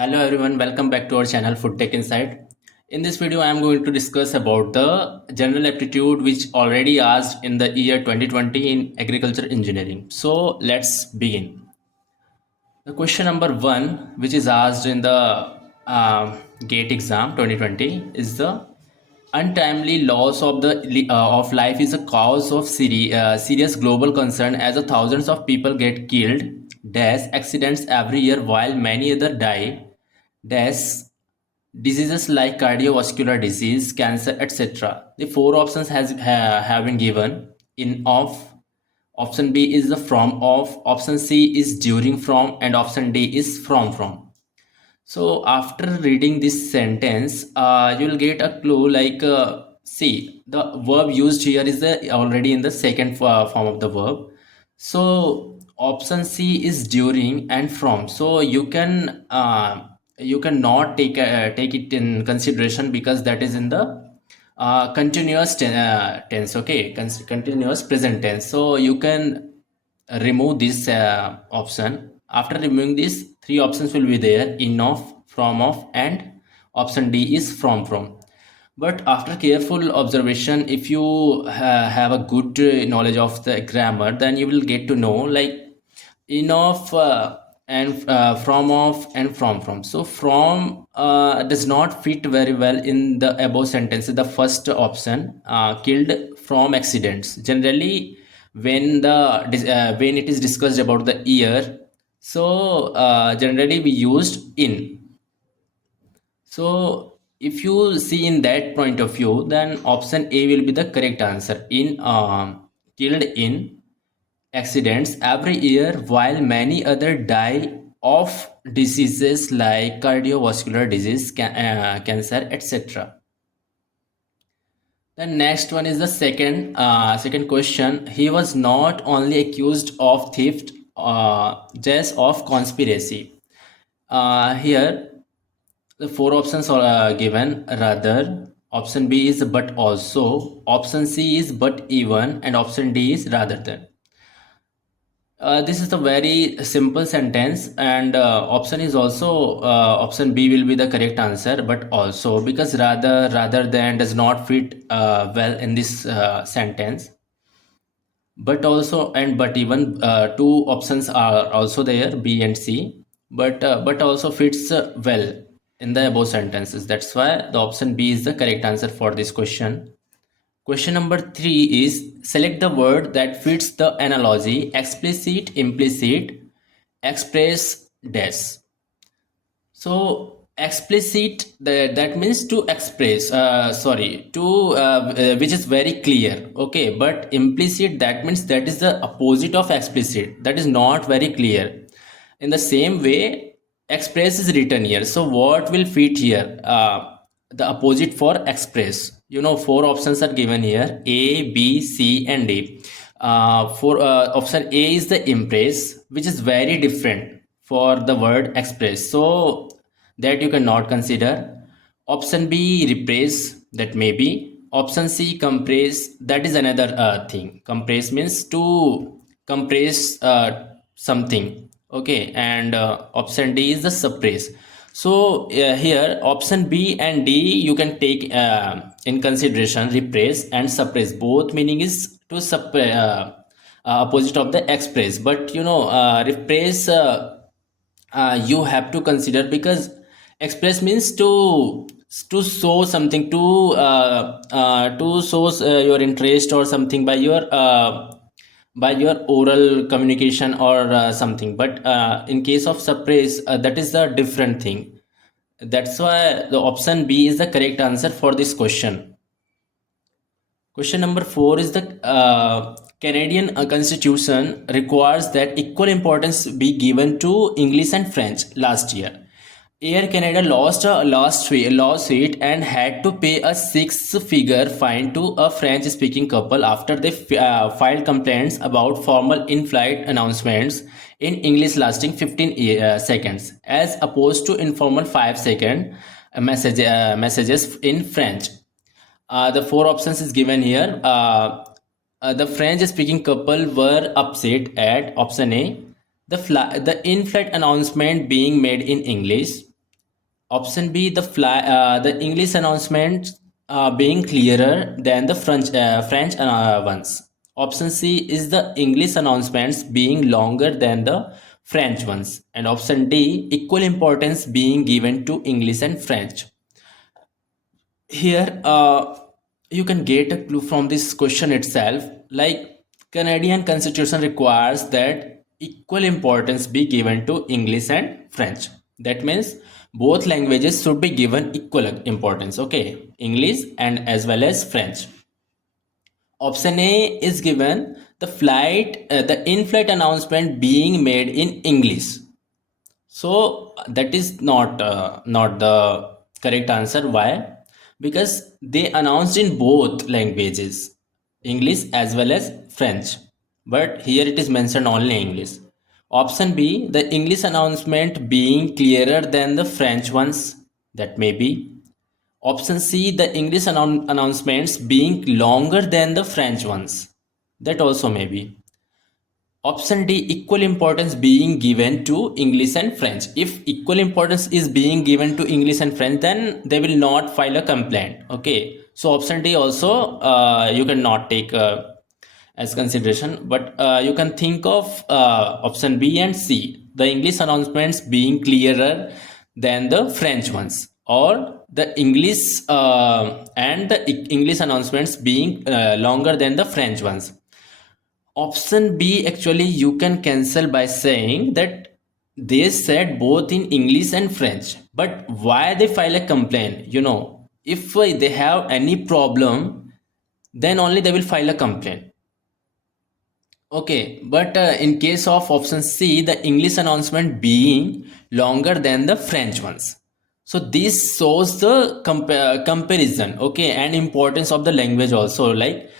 Hello everyone, welcome back to our channel Foodtechinsight. In this video, I am going to discuss about the general aptitude which already asked in the year 2020 in agriculture engineering. So let's begin. The question number one, which is asked in the GATE exam 2020, is the untimely loss of of life is a cause of serious global concern as thousands of people get killed, deaths, accidents every year while many others die. Deaths, diseases like cardiovascular disease, cancer, etc. The four options have been given in of. Option B is the from of, option C is during from, and option D is from. So after reading this sentence, you will get a clue like see the verb used here is already in the second form of the verb. So option C is during and from. So you cannot take it in consideration because that is in the tense. Okay, continuous present tense. So you can remove this option. After removing this, three options will be there: in of, from of, and option D is from. But after careful observation, if you have a good knowledge of the grammar, then you will get to know like in of and from of and from. So from does not fit very well in the above sentences. The first option, killed from accidents, generally when it is discussed about the year, so generally we used in. So if you see in that point of view, then option A will be the correct answer. In killed in accidents every year while many other die of diseases like cardiovascular disease, cancer, etc. The next one is the second question. He was not only accused of theft, just of conspiracy. Here the four options are given: rather, option B is but also, option C is but even, and option D is rather than. This is a very simple sentence, and option is also option B will be the correct answer, but also, because rather than does not fit well in this sentence. But also and but even, two options are also there, B and C, but also fits well in the above sentences. That's why the option B is the correct answer for this question. Question number 3 is select the word that fits the analogy: explicit, implicit, express, dash. So explicit, that means to express, sorry, to which is very clear. Okay, but implicit, that means that is the opposite of explicit, that is not very clear. In the same way, express is written here. So what will fit here? The opposite for express. Four options are given here: A, B, C, and D. For option A is the impress, which is very different for the word express. So that you cannot consider. Option B, repress, that may be. Option C, compress, that is another thing. Compress means to compress something. Okay, and option D is the suppress. So here option B and D you can take in consideration: repress and suppress. Both meaning is to suppress, opposite of the express. But repress, you have to consider, because express means to show something, to show your interest or something by your oral communication or something. But in case of suppress, that is a different thing. That's why the option B is the correct answer for this question. Question number 4 is the Canadian Constitution requires that equal importance be given to English and French. Last year, Air Canada lost a lawsuit and had to pay a six-figure fine to a French-speaking couple after they filed complaints about formal in-flight announcements in English lasting 15 seconds, as opposed to informal 5-second messages in French. The four options is given here. The French-speaking couple were upset at option A, the in-flight announcement being made in English. Option B, the English announcements being clearer than the French ones. Option C is the English announcements being longer than the French ones. And option D, equal importance being given to English and French. Here, you can get a clue from this question itself. Like, Canadian Constitution requires that equal importance be given to English and French. That means both languages should be given equal importance. Okay, English and as well as French. Option A is given the in-flight announcement being made in English. So that is not the correct answer. Why? Because they announced in both languages, English as well as French. But here it is mentioned only English. Option B, the English announcement being clearer than the French ones. That may be. Option C, the English announcements being longer than the French ones. That also may be. Option D, equal importance being given to English and French. If equal importance is being given to English and French, then they will not file a complaint. Okay. So option D also you cannot take as consideration, but you can think of option B and C, the English announcements being clearer than the French ones, or the English and the English announcements being longer than the French ones. Option B, actually you can cancel by saying that they said both in English and French. But why they file a complaint? If they have any problem, then only they will file a complaint. Okay, but in case of option C, the English announcement being longer than the French ones. So this shows the comparison, okay, and importance of the language also. Like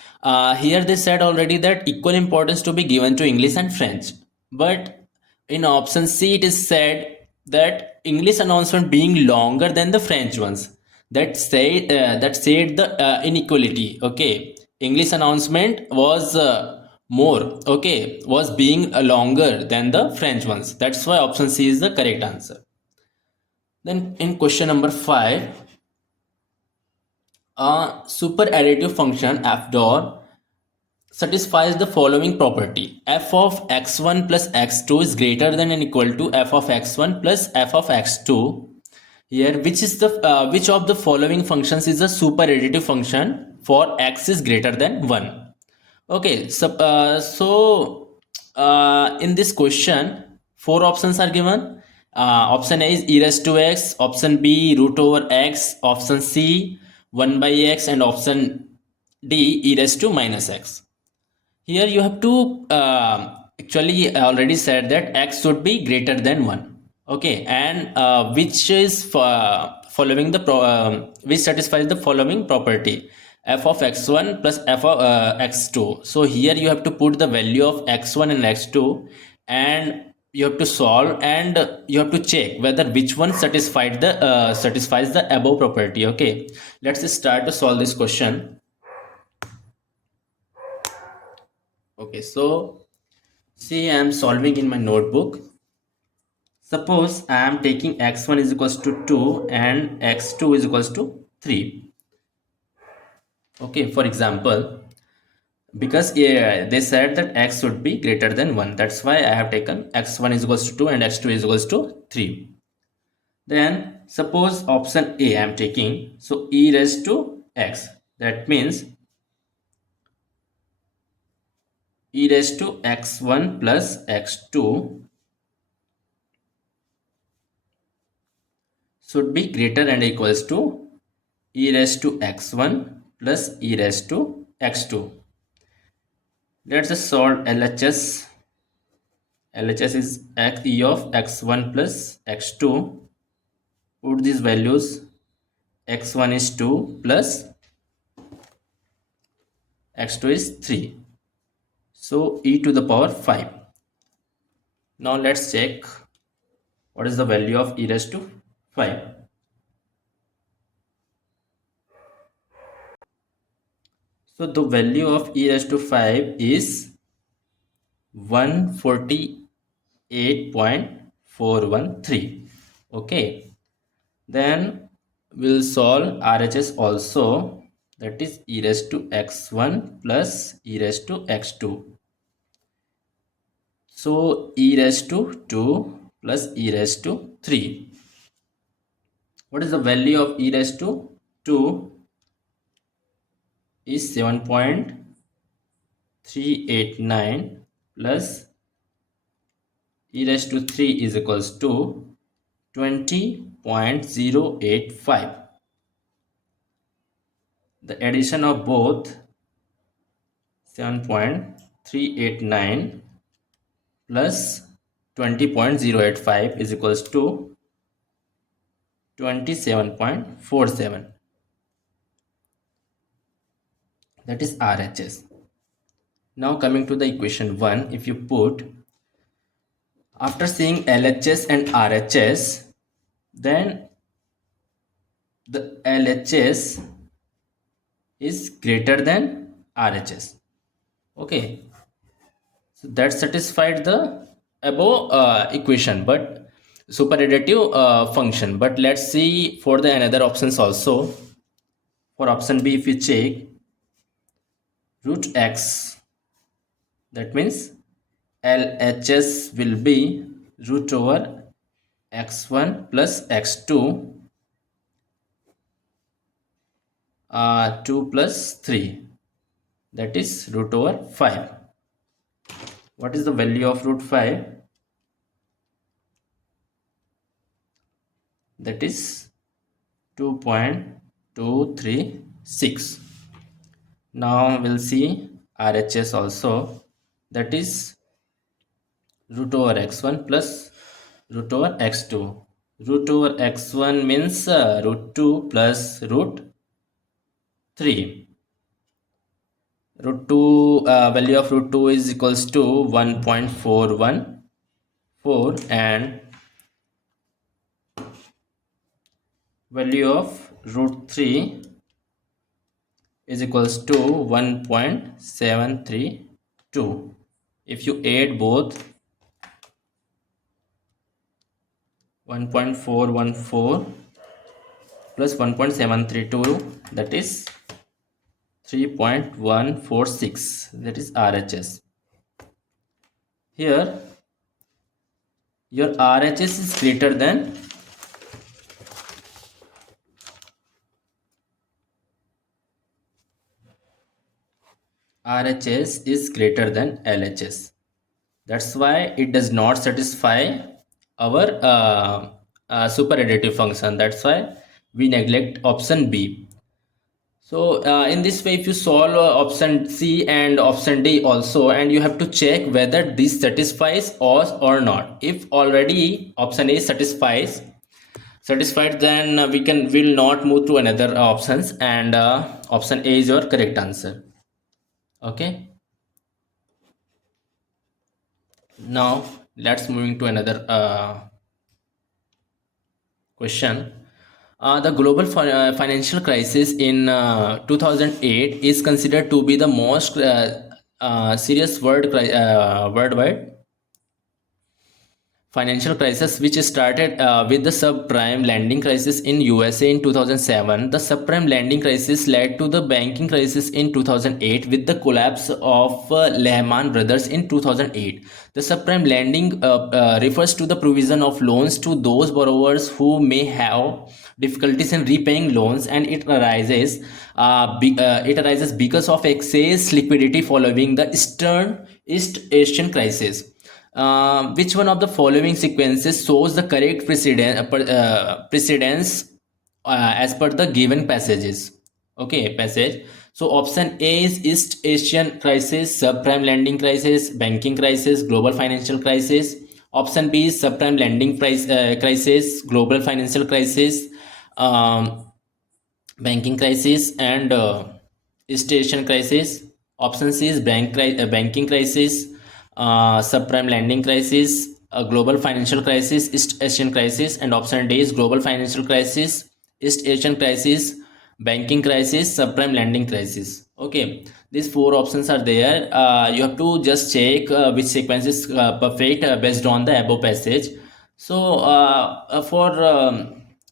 here they said already that equal importance to be given to English and French. But in option C, it is said that English announcement being longer than the French ones. That said the inequality. Okay, English announcement was more. Okay, was being longer than the French ones. That's why option C is the correct answer. Then in question number 5, a super additive function f dot satisfies the following property: f of x1 plus x2 is greater than and equal to f of x1 plus f of x2. Here, which of the following functions is a super additive function for x is greater than 1? Okay, so in this question, four options are given. Option A is e raised to x, option B root over x, option C 1 by x, and option D e raised to minus x. Here you have to actually already said that x should be greater than 1. Okay, and which is following which satisfies the following property: f of x1 plus f of x2. So here you have to put the value of x1 and x2, and you have to solve, and you have to check whether which one satisfies the above property. Okay, let's start to solve this question. Okay, so see, I am solving in my notebook. Suppose I am taking x1 is equals to 2 and x2 is equals to 3. Okay, for example, because they said that x should be greater than 1. That's why I have taken x1 is equals to 2 and x2 is equals to 3. Then suppose option A I am taking, so e raised to x. That means e raised to x1 plus x2 should be greater and equals to e raised to x1 plus e raised to x2. Let's just solve LHS. LHS is e of x1 plus x2. Put these values. X1 is 2 plus x2 is 3. So e to the power 5. Now let's check what is the value of e raised to 5. So the value of e raised to 5 is 148.413. Okay. Then we'll solve RHS also, that is e raised to x1 plus e raised to x2. So e raised to 2 plus e raised to 3. What is the value of e raised to 2? Is 7.389 plus e raised to 3 is equals to 20.085. The addition of both 7.389 plus 20.085 is equals to 27.47. That is RHS. Now coming to the equation 1, if you put, after seeing LHS and RHS, then the LHS is greater than RHS. Okay, so that satisfied the above equation, but superadditive function. But let's see for the another options also. For option B, if we check root x, that means LHS will be root over x1 plus x2, 2 plus 3, that is root over 5. What is the value of root 5? That is 2.236. Now we'll see RHS also, that is root over x1 plus root over x2. Root over x1 means root 2 plus root 3. Root 2 value of root 2 is equals to 1.414, and value of root 3 is equals to 1.732. If you add both, 1.414 plus 1.732, that is 3.146, that is RHS. Here your RHS is greater than LHS. That's why it does not satisfy our superadditive function. That's why we neglect option B. So in this way, if you solve option C and option D also, and you have to check whether this satisfies us or not. If already option A satisfied, then will not move to another options, and option A is your correct answer. Okay. Now let's moving to another question. The global financial crisis in 2008 is considered to be the most serious worldwide financial crisis, which started with the subprime lending crisis in USA in 2007. The subprime lending crisis led to the banking crisis in 2008 with the collapse of Lehman Brothers in 2008. The subprime lending refers to the provision of loans to those borrowers who may have difficulties in repaying loans, and it arises because of excess liquidity following the East Asian crisis. Which one of the following sequences shows the correct precedence as per the given passages? Okay, passage. So option A is East Asian crisis, subprime lending crisis, banking crisis, global financial crisis. Option B is subprime lending crisis, global financial crisis, um, banking crisis, and East Asian crisis. Option C is banking crisis, subprime lending crisis, global financial crisis, East Asian crisis, and option D is global financial crisis, East Asian crisis, banking crisis, subprime lending crisis. Okay, these four options are there. You have to just check which sequence is perfect based on the above passage. So for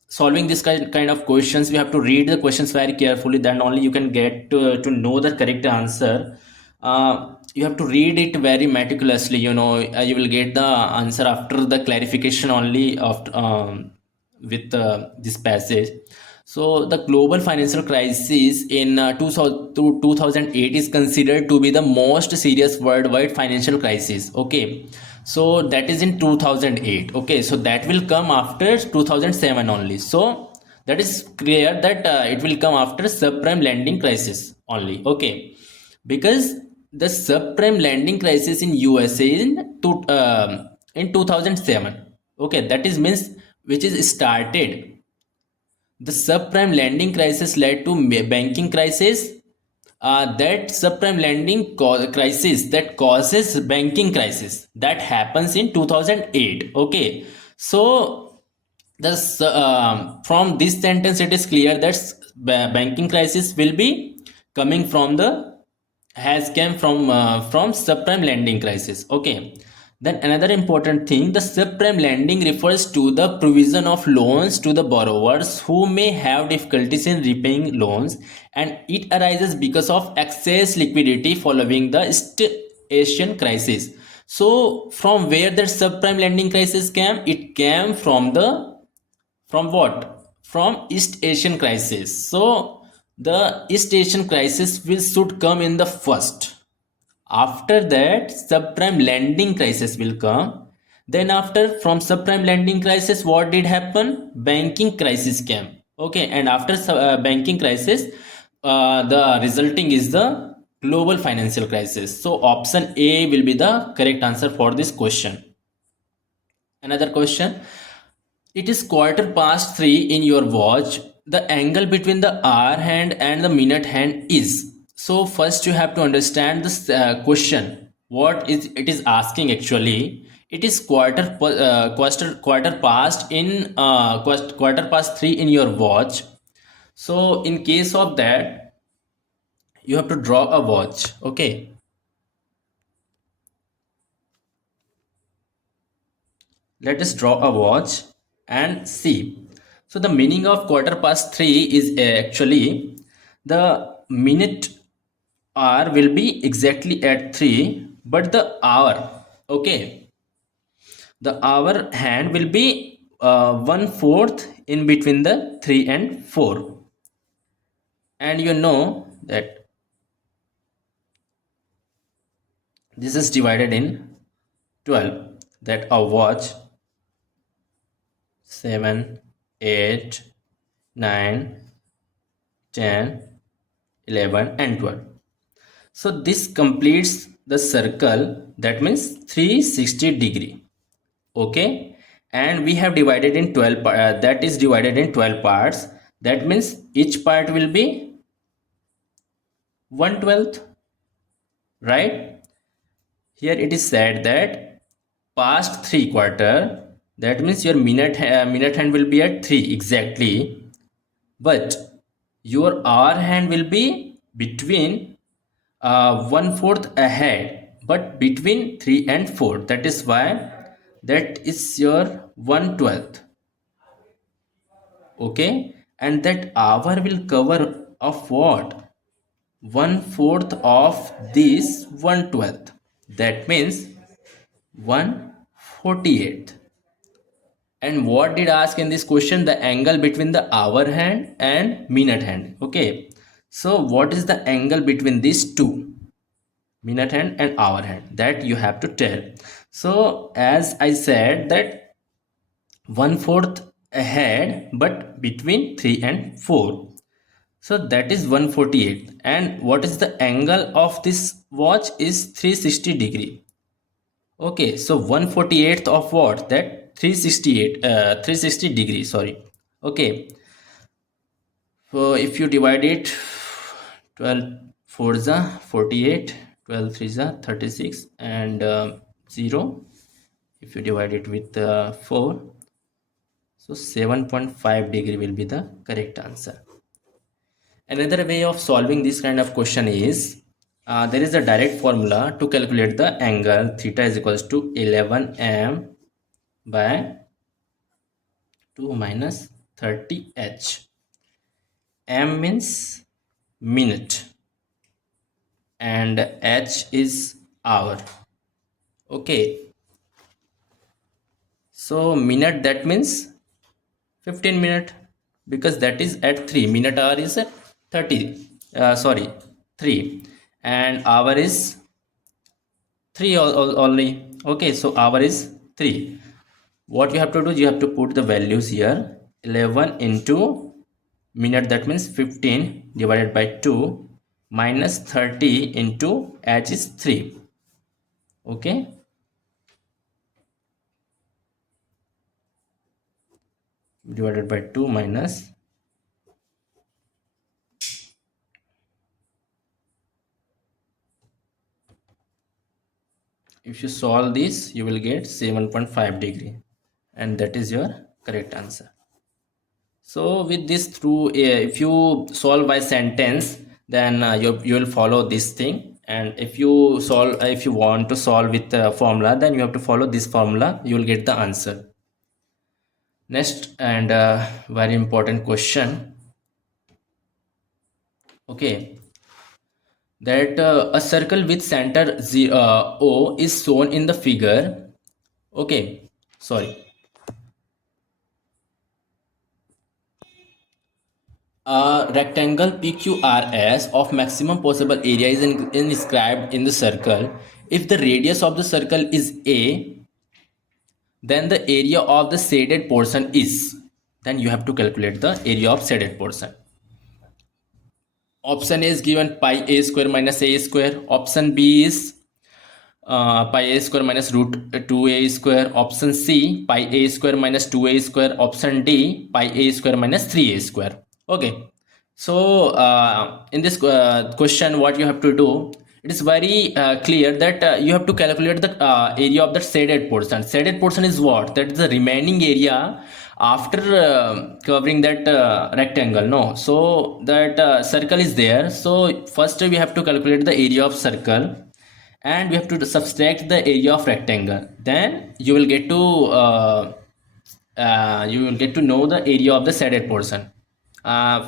solving this kind of questions, we have to read the questions very carefully, then only you can get to know the correct answer. You have to read it very meticulously, you will get the answer after the clarification only of with this passage. So the global financial crisis in 2000 to 2008 is considered to be the most serious worldwide financial crisis. Okay, so that is in 2008. Okay, so that will come after 2007 only. So that is clear that it will come after subprime lending crisis only. Okay, because the subprime lending crisis in USA in 2007. Okay, that is means which is started. The subprime lending crisis led to banking crisis. That subprime lending crisis that causes banking crisis that happens in 2008. Okay, so this from this sentence it is clear that banking crisis will be coming from the has came from subprime lending crisis. Okay, then another important thing, the subprime lending refers to the provision of loans to the borrowers who may have difficulties in repaying loans, and it arises because of excess liquidity following the Asian crisis. So from where that subprime lending crisis came, it came from what? From East Asian crisis. So the East Asian crisis will should come in the first. After that subprime lending crisis will come. Then after from subprime lending crisis, what did happen? Banking crisis came. Okay, and after banking crisis, the resulting is the global financial crisis. So option A will be the correct answer for this question. Another question, it is quarter past 3 in your watch. The angle between the hour hand and the minute hand is. So first you have to understand this question. What is it is asking actually? It is quarter past in quarter past 3 in your watch. So in case of that, you have to draw a watch. Okay. Let us draw a watch and see. So the meaning of quarter past 3 is actually the minute hour will be exactly at 3, but the hour, okay, the hour hand will be 1/4 in between the 3 and 4. And you know that this is divided in 12, that a watch 7, 8, 9, 10, 11 and 12. So this completes the circle, that means 360 degree. Okay, and we have divided in 12 that is divided in 12 parts. That means each part will be 1/12, right? Here it is said that past 3/4, that means your minute hand will be at 3 exactly, but your hour hand will be between 1/4 ahead, but between 3 and 4. That is why that is your 1/12. Okay, and that hour will cover of what? 1/4 of this 1/12. That means 1/48. And what did ask in this question? The angle between the hour hand and minute hand. Okay, so what is the angle between these two, minute hand and hour hand? That you have to tell. So as I said that 1/4 ahead, but between 3 and 4. So that is 148. And what is the angle of this watch is 360 degree. Okay, so 148th of what? That 360 degree, sorry. Okay, so if you divide it, 12 4 is 48, 12 3 is 36, and 0. If you divide it with 4, so 7.5 degree will be the correct answer. Another way of solving this kind of question is, there is a direct formula to calculate the angle theta is equals to 11m by 2 minus 30 h. M means minute and h is hour. Okay, so minute, that means 15 minute, because that is at 3 minute, hour is at 30, sorry, 3, and hour is 3 only. Okay, so hour is 3. What you have to do, you have to put the values here. 11 into minute, that means 15, divided by 2, minus 30 into h is 3. Okay, divided by 2 minus, if you solve this, you will get 7.5 degree, and that is your correct answer. So with this, through if you solve by sentence, then you will follow this thing, and if you solve, if you want to solve with formula, then you have to follow this formula, you will get the answer. Next, and very important question. Okay, that a circle with center O is shown in the figure. Okay, sorry. A rectangle PQRS of maximum possible area is inscribed in the circle. If the radius of the circle is A, then the area of the shaded portion is. Then you have to calculate the area of shaded portion. Option A is given pi a square minus a square. Option B is pi a square minus root 2a square. Option C, pi a square minus 2a square. Option D, pi a square minus 3a square. Okay, so in this question, what you have to do, it is very clear that you have to calculate the area of the shaded portion. Shaded portion is what? That is the remaining area after covering that rectangle. No, so that circle is there. So first we have to calculate the area of circle, and we have to subtract the area of rectangle. Then you will get to know the area of the shaded portion.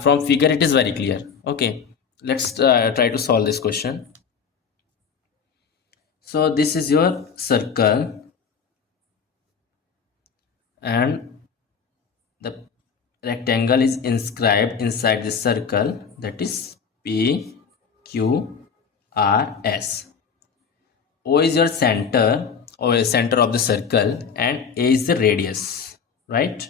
From figure it is very clear. Okay, let's try to solve this question. So this is your circle, and the rectangle is inscribed inside the circle, that is P Q R S. O is your center, or center of the circle, and A is the radius, right?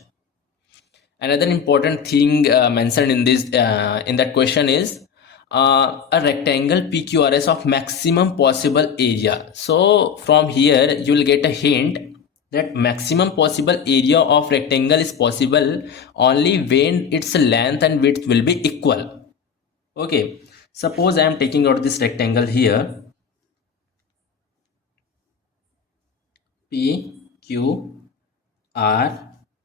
Another important thing mentioned in this in that question is a rectangle PQRS of maximum possible area. So from here you will get a hint that maximum possible area of rectangle is possible only when its length and width will be equal. Okay, suppose I am taking out this rectangle here, P Q R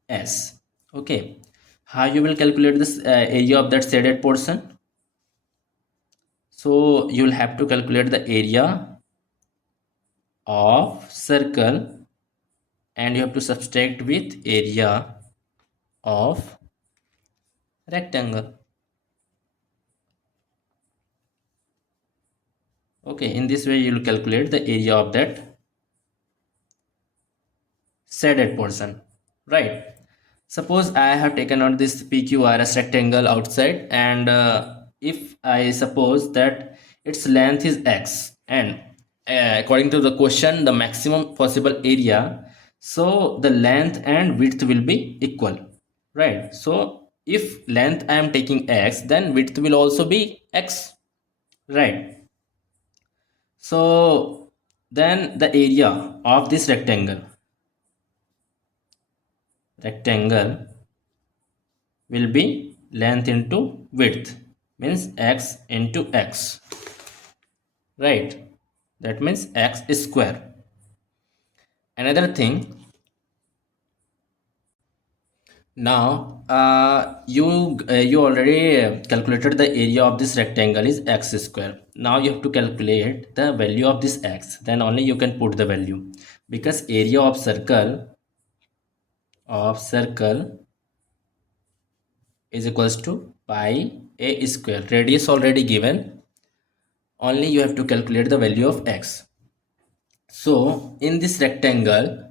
S. Okay, how you will calculate this area of that shaded portion? So you will have to calculate the area of circle, and you have to subtract with area of rectangle. Okay, in this way you will calculate the area of that shaded portion, right? Suppose I have taken out this PQRS rectangle outside, and if I suppose that its length is x, and according to the question, the maximum possible area, so the length and width will be equal, right? So if length I am taking x, then width will also be x, right? So then the area of this rectangle will be length into width, means x into x, right? That means x square. Another thing, now you already calculated the area of this rectangle is x square. Now you have to calculate the value of this x, then only you can put the value, because area of circle is equals to pi a square. Radius already given. Only you have to calculate the value of x. So in this rectangle,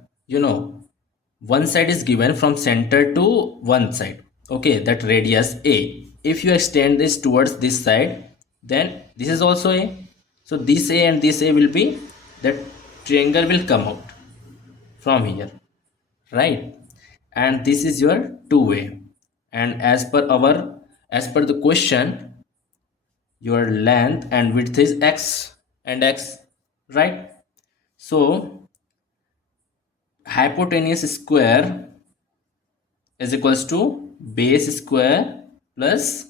one side is given from center to one side. Okay, that radius a. If you extend this towards this side, then this is also a. So this a and this a will be, that triangle will come out from here, right? And this is your two-way. And as per the question, your length and width is x and x, right? So hypotenuse square is equals to base square plus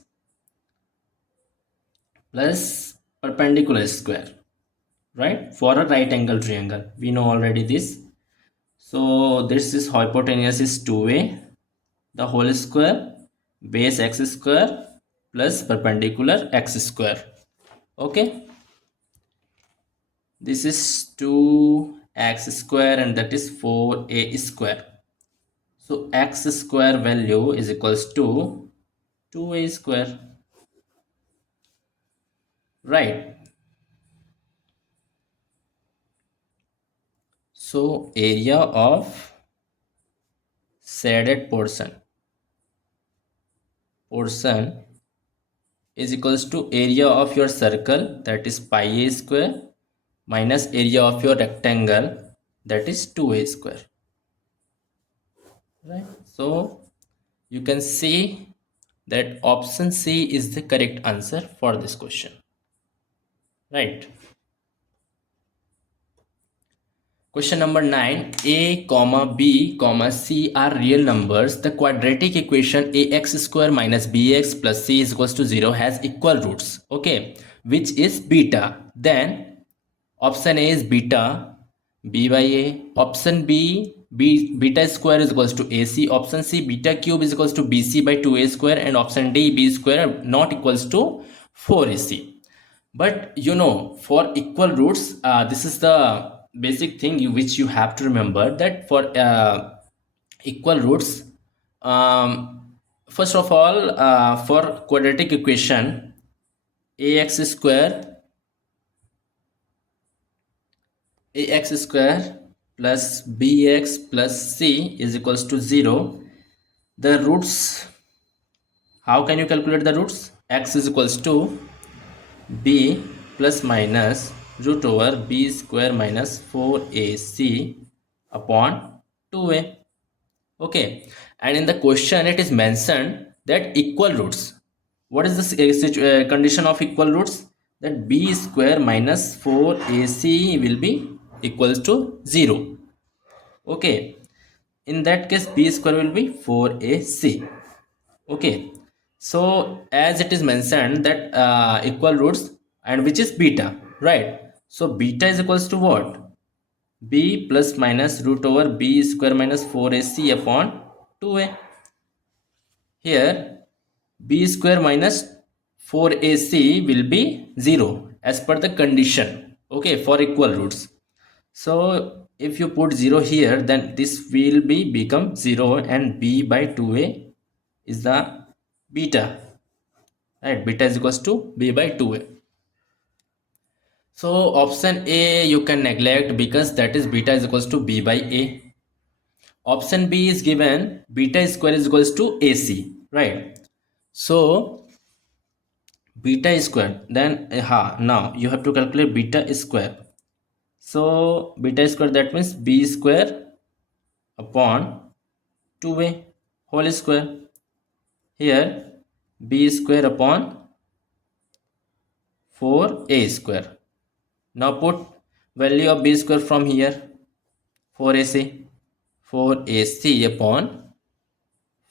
perpendicular square, right? For a right angle triangle, we know already this. So this is hypotenuse is two-way, the whole square, base x square plus perpendicular x square. Okay, this is 2x square and that is 4a square. So x square value is equals to 2a square, right? So area of shaded portion is equals to area of your circle, that is pi a square, minus area of your rectangle, that is 2a square, right? So you can see that option C is the correct answer for this question, right? Question number 9. A comma B comma C are real numbers. The quadratic equation ax square minus bx plus c is equals to 0 has equal roots. Okay, which is beta. Then option A is beta, b by a. Option B, beta square is equals to ac. Option C, beta cube is equals to bc by 2a square. And option D, b square not equals to 4ac. But for equal roots, this is the basic thing which you have to remember, that for equal roots, first of all, for quadratic equation, ax square plus bx plus c is equals to 0. The roots, how can you calculate the roots? X is equals to b plus minus root over b square minus 4ac upon 2a. Okay, and in the question it is mentioned that equal roots. What is the condition of equal roots? That b square minus 4ac will be equals to 0. Okay, in that case b square will be 4ac. Okay, so as it is mentioned that equal roots, and which is beta, right? So beta is equals to what? B plus minus root over b square minus 4ac upon 2a. Here b square minus 4ac will be 0 as per the condition, okay, for equal roots. So if you put 0 here, then this will be become 0 and b by 2a is the beta, right? Beta is equals to b by 2a. So option A you can neglect because that is beta is equals to b by a. Option B is given beta square is equals to ac, right? So beta square, then now you have to calculate beta square. So beta square, that means b square upon 2a whole square. Here b square upon 4a square. Now put value of b square from here, 4ac. 4ac upon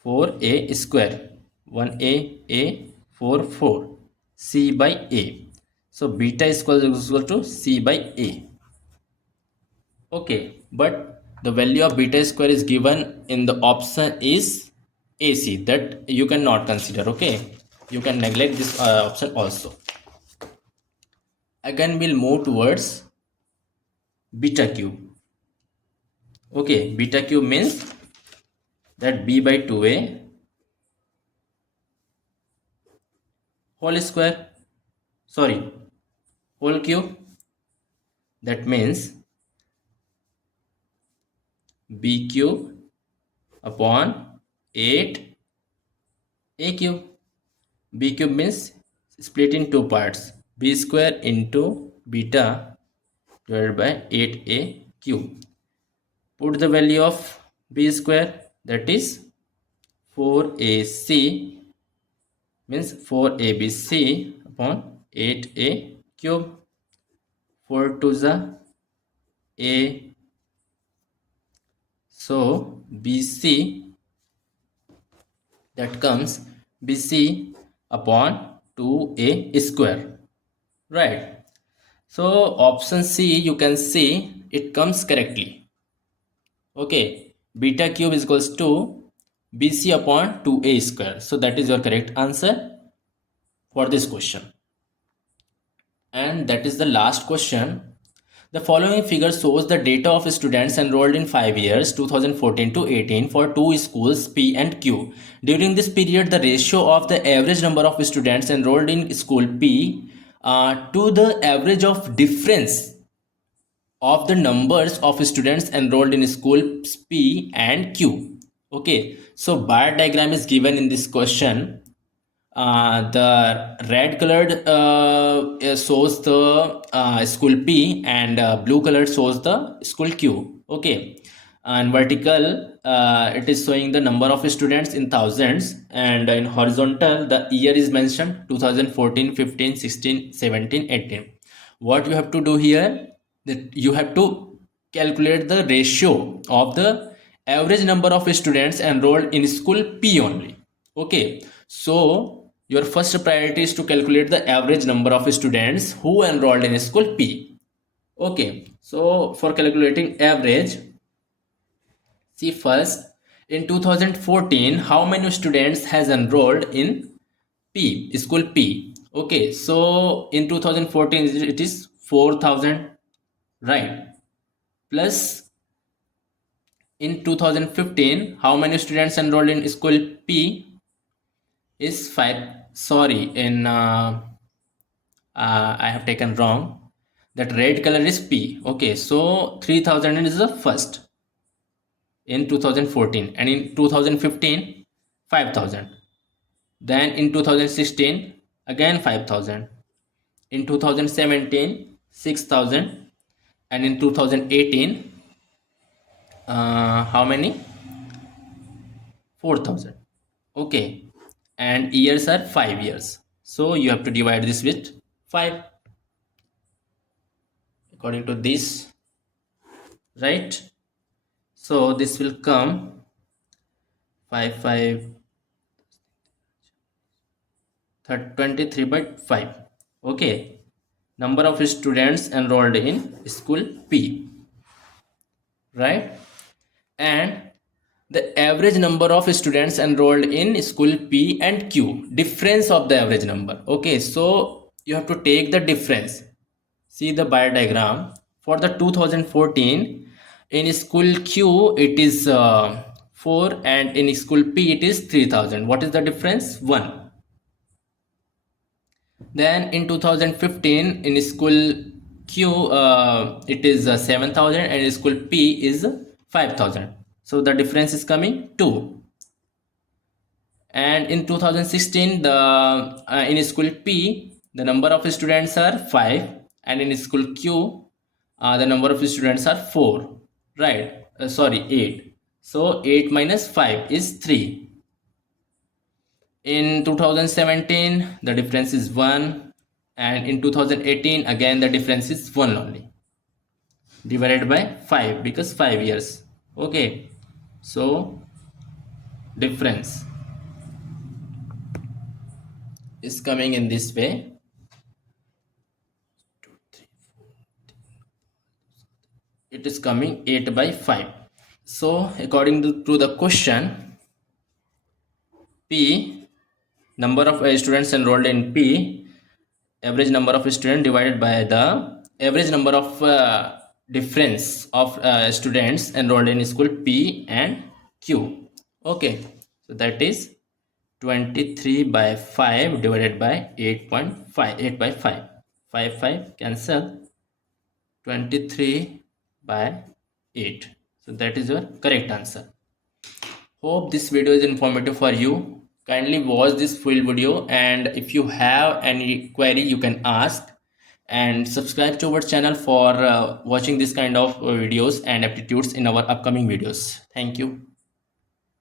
4a square. 1a, 4, 4. C by a. So beta is equal to c by a. Okay, but the value of beta square is given in the option is AC, that you cannot consider. Okay, you can neglect this option also. Again we'll move towards beta cube. Okay, beta cube means that b by 2a whole square, sorry, whole cube. That means b cube upon 8 a cube. B cube means split in two parts, b square into beta divided by 8a cube. Put the value of b square, that is 4ac, means 4abc upon 8a cube. 4 to the a, so bc, that comes bc upon 2a square, right? So option C, you can see it comes correctly. Okay, beta cube is equals to bc upon 2a square. So that is your correct answer for this question. And that is the last question. The following figure shows the data of students enrolled in 5 years 2014 to 18 for two schools P and Q. During this period, the ratio of the average number of students enrolled in school P to the average of difference of the numbers of students enrolled in schools P and Q. Okay, so bar diagram is given in this question. The red colored shows the school P, and blue colored shows the school Q. Okay, and vertical it is showing the number of students in thousands, and in horizontal the year is mentioned 2014, 15, 16, 17, 18. What you have to do here, that you have to calculate the ratio of the average number of students enrolled in school P only. Okay, so your first priority is to calculate the average number of students who enrolled in school P. Okay, so for calculating average, see first in 2014 how many students has enrolled in P, school P. Okay, so in 2014 it is 4,000, right? Plus in 2015 how many students enrolled in school P is 5. Sorry, in I have taken wrong. That red color is P. Okay, so 3000 is the first in 2014, and in 2015 5,000. Then in 2016 again 5,000. In 2017 6,000, and in 2018 how many? 4,000. Okay, and years are 5 years, so you have to divide this with 5 according to this, right? So this will come 5 23 by 5. Okay, number of students enrolled in school P, right? And the average number of students enrolled in school P and Q, difference of the average number. Okay, so you have to take the difference. See the bar diagram. For the 2014 in school Q it is 4, and in school P it is 3000. What is the difference? 1. Then in 2015 in school Q it is 7,000, and in school P is 5,000. So the difference is coming 2. And in 2016 the in school P the number of students are 5, and in school Q the number of students are 4, right? Sorry, 8. So 8 minus 5 is 3. In 2017 the difference is 1, and in 2018 again the difference is 1 only, divided by 5 because 5 years. Okay, so difference is coming in this way. It is coming 8 by 5. So according to the question, P, number of students enrolled in P, average number of students divided by the average number of difference of students enrolled in school P and Q. Okay, so that is 23 by 5 divided by 8.5, 8 by 5. 5 cancel, 23 by 8. So that is your correct answer. Hope this video is informative for you. Kindly watch this full video, and if you have any query you can ask, and subscribe to our channel for watching this kind of videos and aptitudes in our upcoming videos. Thank you.